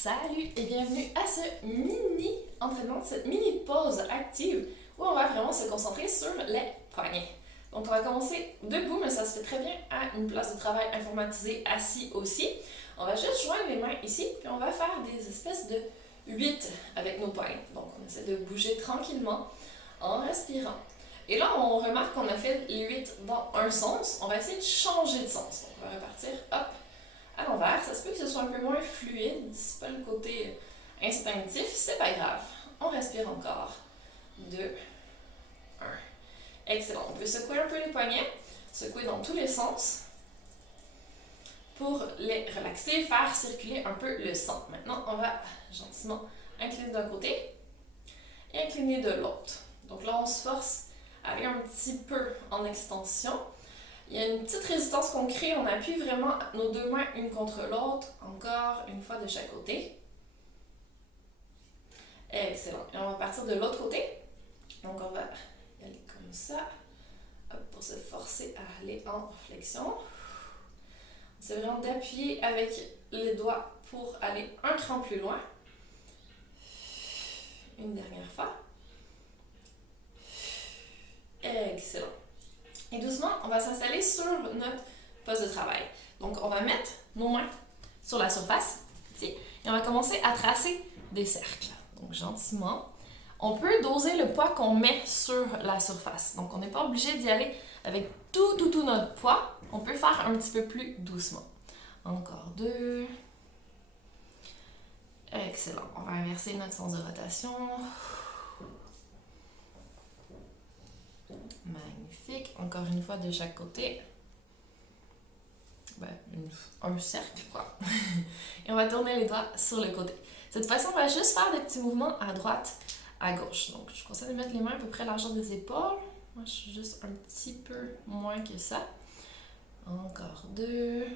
Salut et bienvenue à ce mini entraînement, cette mini pause active où on va vraiment se concentrer sur les poignets. Donc on va commencer debout, mais ça se fait très bien à une place de travail informatisée, assis aussi. On va juste joindre les mains ici, puis on va faire des espèces de 8 avec nos poignets. Donc on essaie de bouger tranquillement en respirant. Et là, on remarque qu'on a fait les 8 dans un sens. On va essayer de changer de sens. Donc on va repartir, hop, à l'envers. Ça se peut que ce soit un peu moins fluide. C'est pas le côté instinctif. C'est pas grave. On respire encore. 2, 1. Excellent. On peut secouer un peu les poignets. Secouer dans tous les sens pour les relaxer, faire circuler un peu le sang. Maintenant, on va gentiment incliner d'un côté et incliner de l'autre. Donc là, on se force à aller un petit peu en extension. Il y a une petite résistance qu'on crée. On appuie vraiment nos deux mains une contre l'autre. Encore une fois de chaque côté. Excellent. Et on va partir de l'autre côté. Donc on va y aller comme ça. Hop, pour se forcer à aller en flexion. C'est vraiment d'appuyer avec les doigts pour aller un cran plus loin. Une dernière fois. Excellent. Et doucement, on va s'installer sur notre poste de travail. Donc, on va mettre nos mains sur la surface, ici, et on va commencer à tracer des cercles. Donc, gentiment. On peut doser le poids qu'on met sur la surface. Donc, on n'est pas obligé d'y aller avec tout notre poids. On peut faire un petit peu plus doucement. Encore 2. Excellent. On va inverser notre sens de rotation. Magnifique. Encore une fois de chaque côté. Un cercle, quoi. Et on va tourner les doigts sur le côté. Cette fois-ci, on va juste faire des petits mouvements à droite, à gauche. Donc, je conseille de mettre les mains à peu près à la largeur des épaules. Moi, je suis juste un petit peu moins que ça. Encore 2.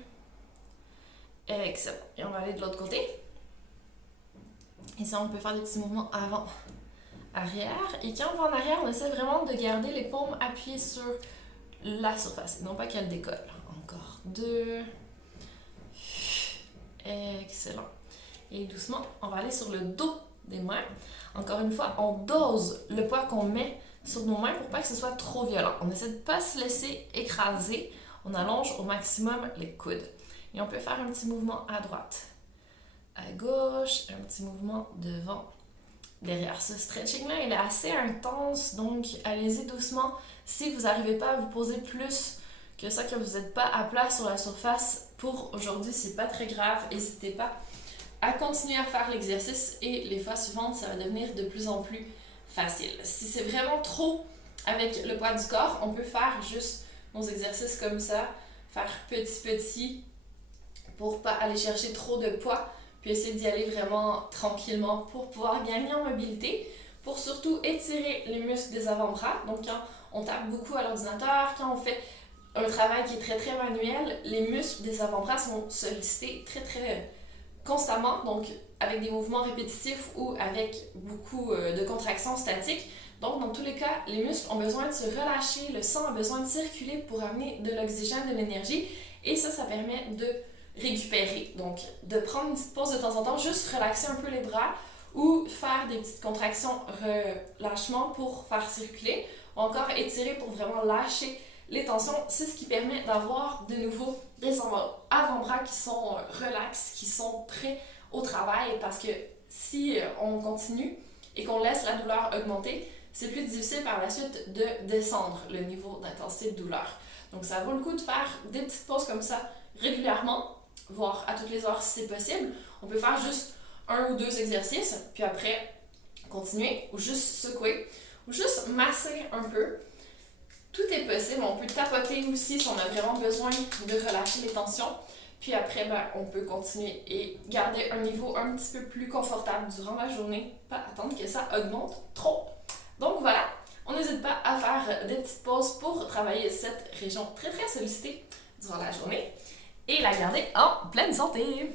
Excellent. Et on va aller de l'autre côté. Ici, on peut faire des petits mouvements avant, arrière. Et quand on va en arrière, on essaie vraiment de garder les paumes appuyées sur la surface, non pas qu'elles décollent. Encore 2. Excellent. Et doucement, on va aller sur le dos des mains. Encore une fois, on dose le poids qu'on met sur nos mains pour pas que ce soit trop violent. On essaie de ne pas se laisser écraser. On allonge au maximum les coudes. Et on peut faire un petit mouvement à droite, à gauche, un petit mouvement devant, derrière. Ce stretching-là, il est assez intense, donc allez-y doucement. Si vous n'arrivez pas à vous poser plus que ça, que vous n'êtes pas à plat sur la surface, pour aujourd'hui, c'est pas très grave. N'hésitez pas à continuer à faire l'exercice et les fois suivantes, ça va devenir de plus en plus facile. Si c'est vraiment trop avec le poids du corps, on peut faire juste nos exercices comme ça, faire petit pour pas aller chercher trop de poids, puis essayer d'y aller vraiment tranquillement pour pouvoir gagner en mobilité, pour surtout étirer les muscles des avant-bras. Donc quand on tape beaucoup à l'ordinateur, quand on fait un travail qui est très manuel, les muscles des avant-bras sont sollicités très constamment, donc avec des mouvements répétitifs ou avec beaucoup de contractions statiques. Donc dans tous les cas, les muscles ont besoin de se relâcher, le sang a besoin de circuler pour amener de l'oxygène, de l'énergie, et ça permet de récupérer. Donc de prendre une petite pause de temps en temps, juste relaxer un peu les bras ou faire des petites contractions relâchement pour faire circuler, ou encore étirer pour vraiment lâcher les tensions. C'est ce qui permet d'avoir de nouveau des avant-bras qui sont relax, qui sont prêts au travail, parce que si on continue et qu'on laisse la douleur augmenter, c'est plus difficile par la suite de descendre le niveau d'intensité de douleur. Donc ça vaut le coup de faire des petites pauses comme ça régulièrement, voire à toutes les heures si c'est possible. On peut faire juste 1 ou 2 exercices, puis après continuer, ou juste secouer, ou juste masser un peu. Tout est possible. On peut tapoter aussi si on a vraiment besoin de relâcher les tensions. Puis après, on peut continuer et garder un niveau un petit peu plus confortable durant la journée, pas attendre que ça augmente trop. Donc voilà, on n'hésite pas à faire des petites pauses pour travailler cette région très sollicitée durant la journée et la garder en pleine santé.